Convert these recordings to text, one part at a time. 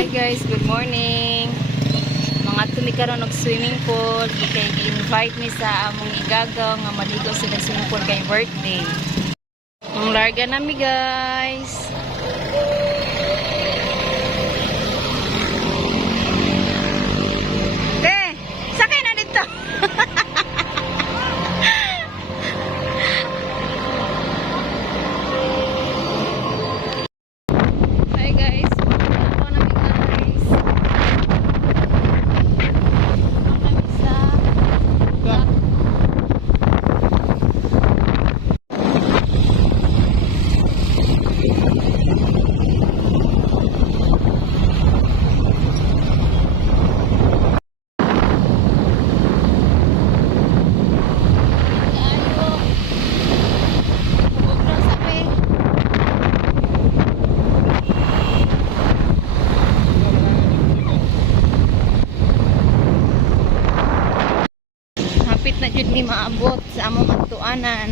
Hi guys, good morning. Mga tumi karon og swimming pool, kay gi-invite mi sa among igagaw nga maligo sa swimming pool kay birthday. Ang larga na mi guys. Te, sakay na dito. Hi guys. Ako na mi guys. Kami sa hapit na jud mi maabot sa among atuanan.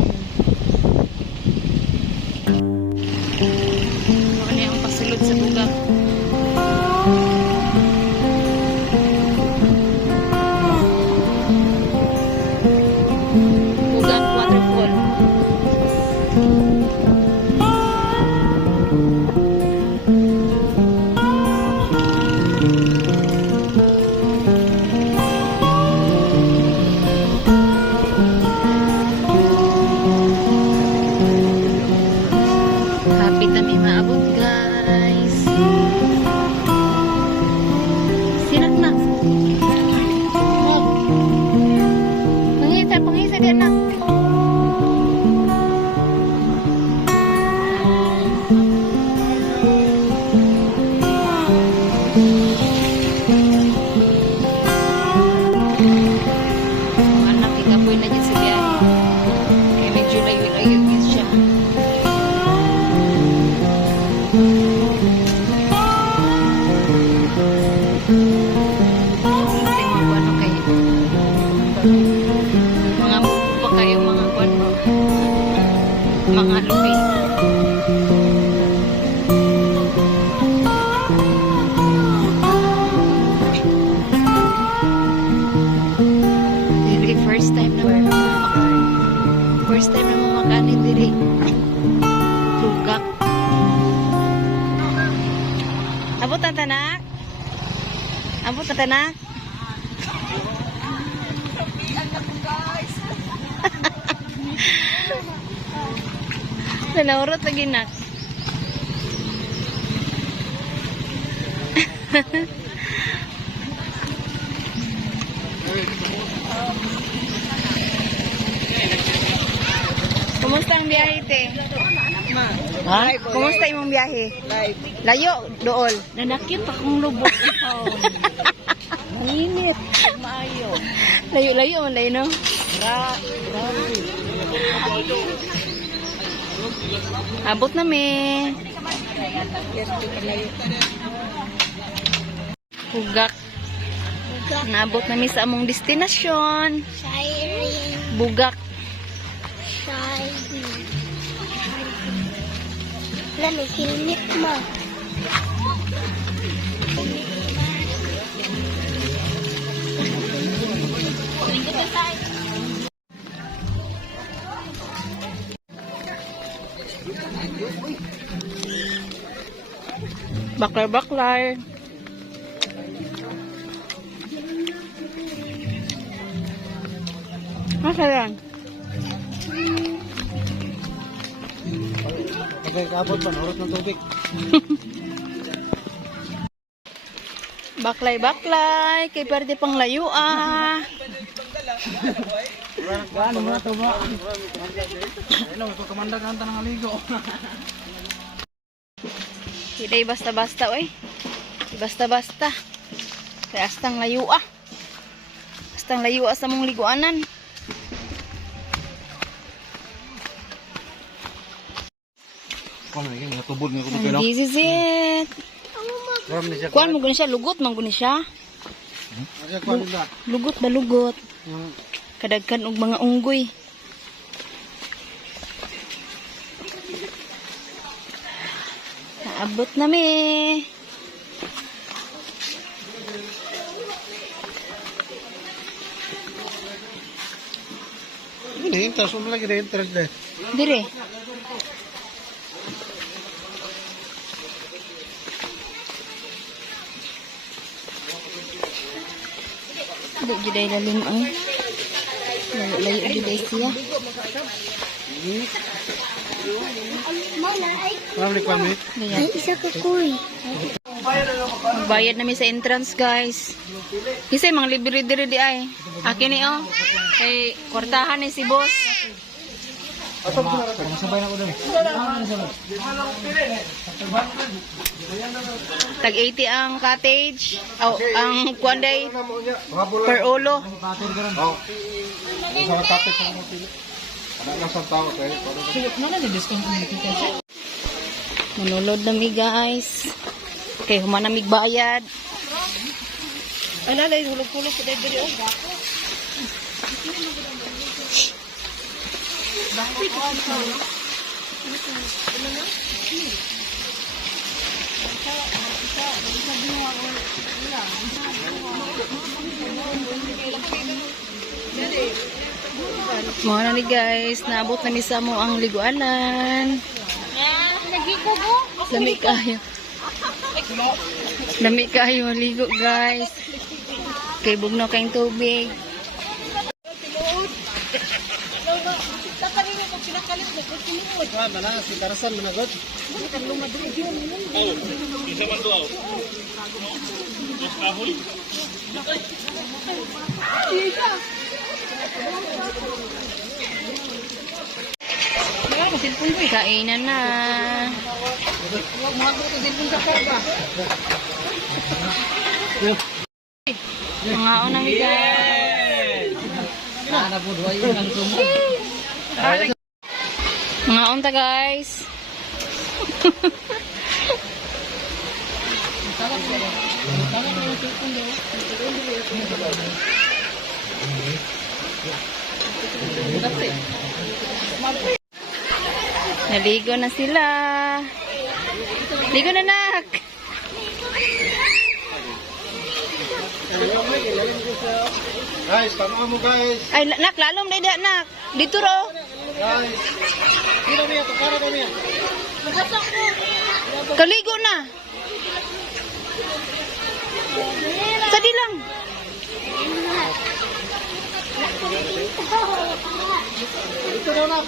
Ano ni ang pasulod sa bugak. Bugak waterfall. Hapit na may maabot guys. Sinak na. Pangisa din na. Anak, ikapoy na dyan sa biyahe. Kaya medyo layo-layo yun siya. Mga buko pa kayo, mga kwan mo, mga lupi. Dili first time na mamakan. First time na mamakanin dili. Bugak. Abot ang tanak? Abot ang tanak? Nanaurot lagi nak. Kumusta ang biyahe, te? Ha? Kumusta imong biyahe? Layo, dool. Nanakit akong lubok ikaw. Mainit. Maayo. Layo-layo man layo, no? Abot na mi. Bugak. Naabot na mi sa among destinasyon. Bugak. Lalo, kilmit mo. Baklar-baklar. Masa yan? Okay, kabot pa, urot ng tubig. Baklay-baklay. Kay pwede pang layo ah. Ano mo na ito ba? Ano, ito kamandag ang tanang aligo. Hindi basta-basta oy. Basta-basta. Kaya astang layo ah. Astang layo ah sa mong liguanan. Kung ano yung natubod ng kubot kayo? This is it. Kuan mo guni siya, lugot man guni siya. Lugot ba lugot? Kadagkan og mga unggoy. Naabot na mi. entrance, wala lagi na entrance deh. Dire. Ada judai lalim ay. Layo judai siya. Malam ni kami. Ganyan. Isa ka kuy. Bayad namin sa entrance, guys. Kasi mga libre dire di ay. Akin ni oh. Kay kwartahan ni si boss. Sabay na ko dun. Tag 80 ang cottage. Oh, ang kuanday per ulo. Oh. Sa tapos sa mga pili. Ano lang sa tao kayo? Manulod na mi, guys. Okay, humana mig bayad. Ano na yung hulog-hulog ko dahil dali. Mga na ni guys, naabot na mi sa mo ang liguanan. Lami kayo. Lami kayo maligo, guys. Kay bugno kayong tubig. Mana si Tarzan managot? Kainan na. Mga unang guys. Mga unta guys. Naligo na sila. Ligo na, nak. Guys, tama mo guys. Ay, nak, lalom na ida, nak. Dito ro. Guys. Dito niya, tukara na niya. Kaligo na. Sadi lang. Dito daw na.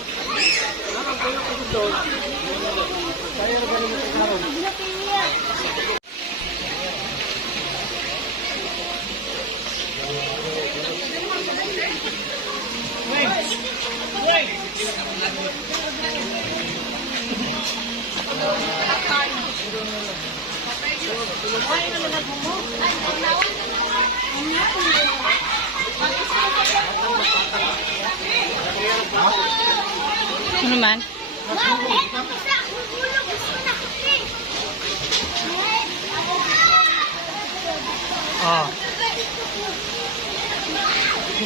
Ano man? Ah.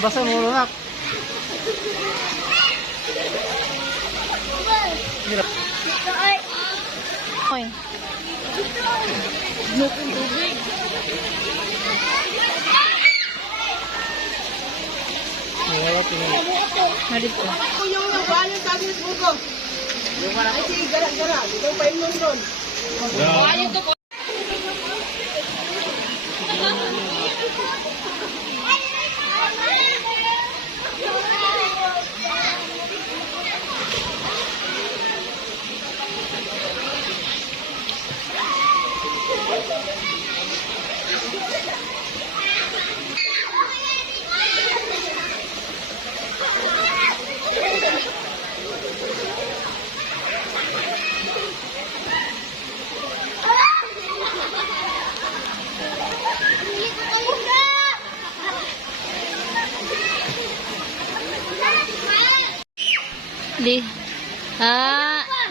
Basa mo na. Oy. Halip ko. Yung nagbalan sa amin buko. Ay, sige, gara-gara. Ikaw pa yung nundon.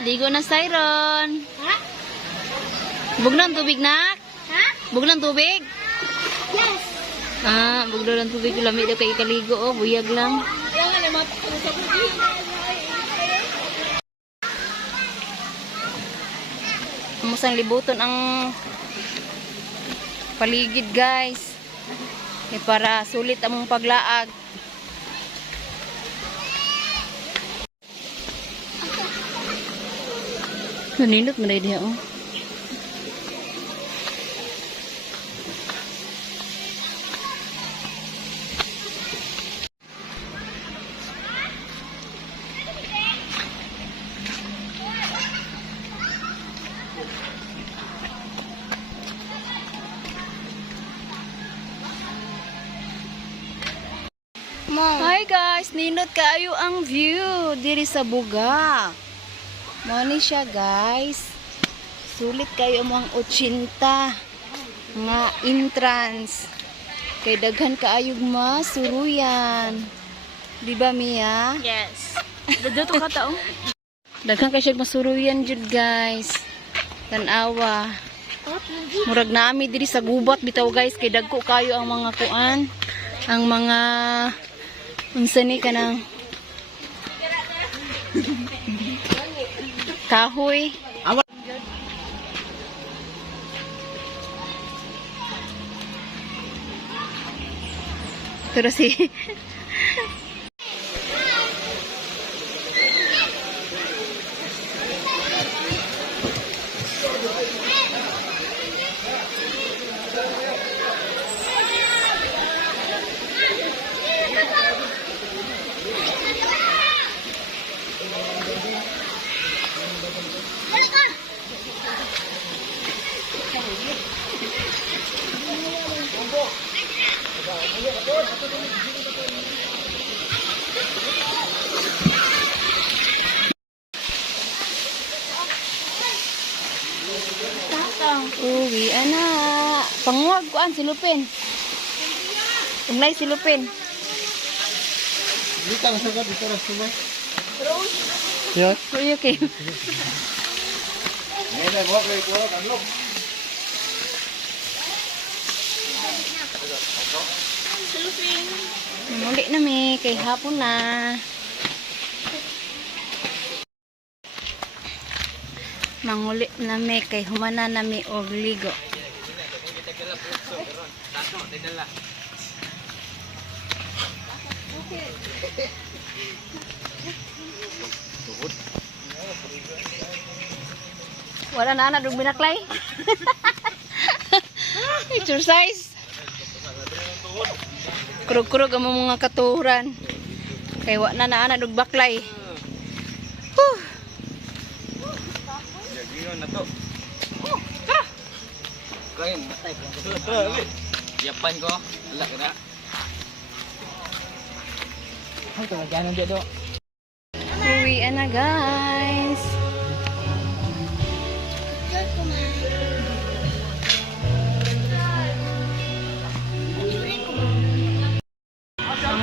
Ligo na Siron. Ha? Bugno ang tubig, nak? Ha? Bugno ang tubig? Yes. Bugno ang tubig. Lamig daw kay ikaligo, oh. Buyag lang. Kailangan na matapos sa buki. Musang libuton ang paligid, guys. Para sulit among paglaag. Nanindot mo na diha oh. Hi guys, nindot kaayo ang view diri sa Buga. Mo ni siya guys. Sulit kayo ang 80 nga entrance. Kay daghan kaayog masuruyan. Di ba Mia? Yes. Dito ka taong. Daghan kay siya masuruyan jud guys. Tanawa. Murag nami diri sa gubat bitaw guys kay dagko kayo ang mga kuan, ang mga unsa ni kanang kahoy. Pero si uwi ana. Panguwag ko ang silupin. Umlay silupin. Dito ang sagad, dito ang sumay. Yes. Kuya okay. Ngayon ay buhok kayo ko, kanlog. Muli na mi kay hapon na. Manguli na mi kay humana na mi og ligo. Wala na anak dug binaklay. Exercise. Kurog-kurog ang mga katuran. Kay wa na anak dug baklay. Huh. Gingon na to. Kain, matay ko. Yapan ko. Ala ka na. Ang tagaganon dia do. Uwi na guys.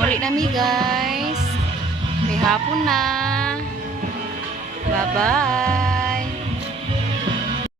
Muli na mi guys. Kay hapon na. Bye-bye.